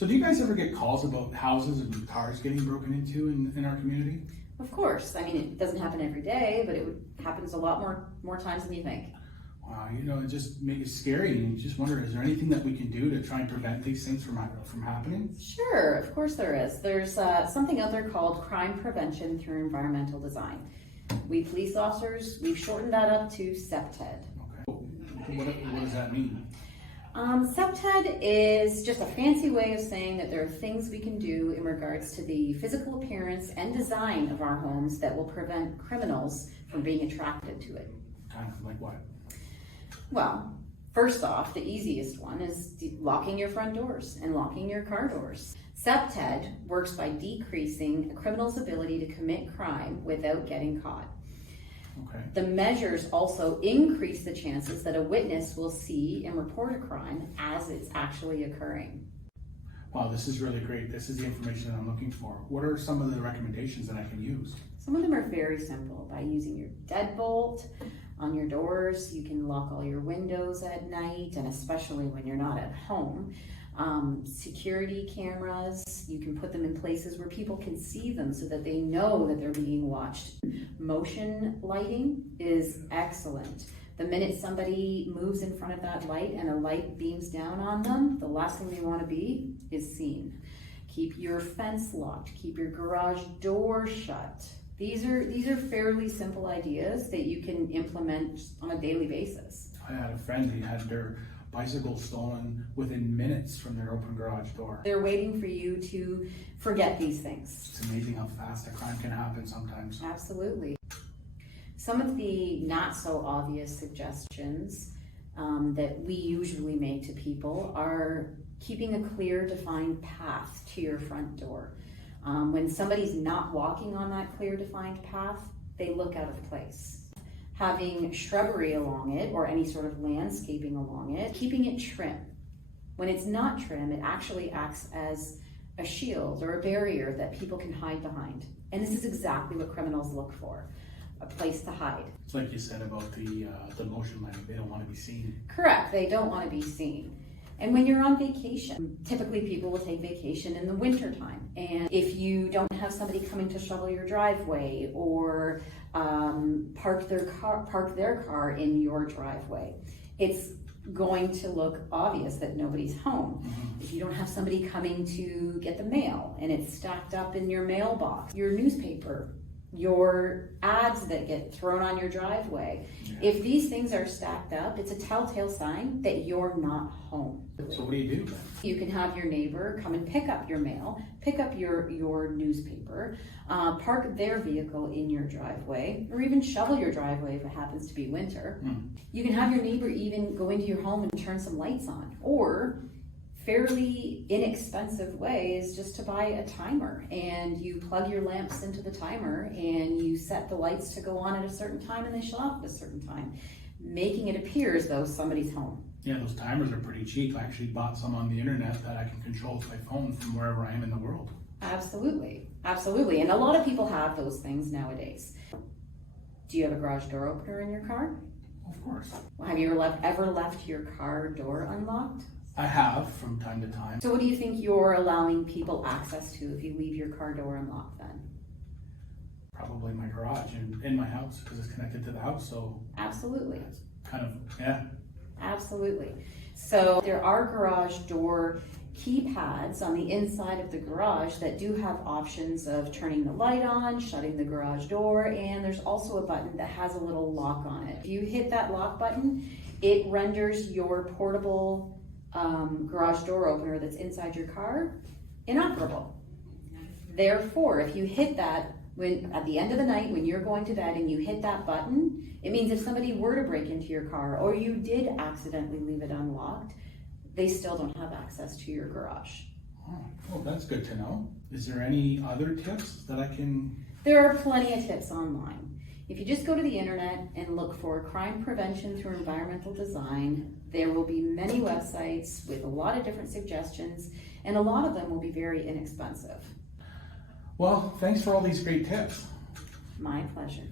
So do you guys ever get calls about houses and cars getting broken into in our community? Of course. I mean, it doesn't happen every day, but happens a lot more times than you think. Wow, it just makes it scary, and you just wonder, is there anything that we can do to try and prevent these things from happening? Sure, of course there is. There's something out there called crime prevention through environmental design. We police officers, we've shortened that up to CPTED. Okay. What does that mean? CPTED is just a fancy way of saying that there are things we can do in regards to the physical appearance and design of our homes that will prevent criminals from being attracted to it. Kind of like what? Well, first off, the easiest one is locking your front doors and locking your car doors. CPTED works by decreasing a criminal's ability to commit crime without getting caught. Okay. The measures also increase the chances that a witness will see and report a crime as it's actually occurring. Wow, this is really great. This is the information that I'm looking for. What are some of the recommendations that I can use? Some of them are very simple. By using your deadbolt on your doors, you can lock all your windows at night, and especially when you're not at home. Security cameras, you can put them in places where people can see them so that they know that they're being watched. Motion lighting is excellent. The minute somebody moves in front of that light and a light beams down on them, the last thing they want to be is seen. Keep your fence locked, keep your garage door shut. These are fairly simple ideas that you can implement on a daily basis. I had a friend who had their bicycle stolen within minutes from their open garage door. They're waiting for you to forget these things. It's amazing how fast a crime can happen sometimes. Absolutely. Some of the not so obvious suggestions that we usually make to people are keeping a clear, defined path to your front door. When somebody's not walking on that clear, defined path, they look out of place. Having shrubbery along it or any sort of landscaping along it, keeping it trim. When it's not trim, it actually acts as a shield or a barrier that people can hide behind. And this is exactly what criminals look for, a place to hide. It's like you said about the motion lighting, they don't want to be seen. Correct, they don't want to be seen. And when you're on vacation, typically people will take vacation in the winter time. And if you don't have somebody coming to shovel your driveway or park their car in your driveway, it's going to look obvious that nobody's home. Mm-hmm. If you don't have somebody coming to get the mail and it's stacked up in your mailbox, your newspaper, your ads that get thrown on your driveway. Yeah. If these things are stacked up, it's a telltale sign that you're not home. So what do you do then? You can have your neighbor come and pick up your mail, pick up your newspaper, park their vehicle in your driveway, or even shovel your driveway if it happens to be winter. You can have your neighbor even go into your home and turn some lights on, or fairly inexpensive way is just to buy a timer, and you plug your lamps into the timer and you set the lights to go on at a certain time and they shut off at a certain time, making it appear as though somebody's home. Yeah, those timers are pretty cheap. I actually bought some on the internet that I can control with my phone from wherever I am in the world. Absolutely, absolutely. And a lot of people have those things nowadays. Do you have a garage door opener in your car? Of course. Have you ever left your car door unlocked? I have from time to time. So what do you think you're allowing people access to if you leave your car door unlocked then? Probably my garage and in my house because it's connected to the house. So absolutely. It's kind of, yeah. Absolutely. So there are garage door keypads on the inside of the garage that do have options of turning the light on, shutting the garage door, and there's also a button that has a little lock on it. If you hit that lock button, it renders your portable garage door opener that's inside your car inoperable. Therefore, if you hit that at the end of the night when you're going to bed and you hit that button, it means if somebody were to break into your car or you did accidentally leave it unlocked, they still don't have access to your garage. Oh, well, that's good to know. Is there any other tips that I can? There are plenty of tips online. If you just go to the internet and look for crime prevention through environmental design, there will be many websites with a lot of different suggestions, and a lot of them will be very inexpensive. Well, thanks for all these great tips. My pleasure.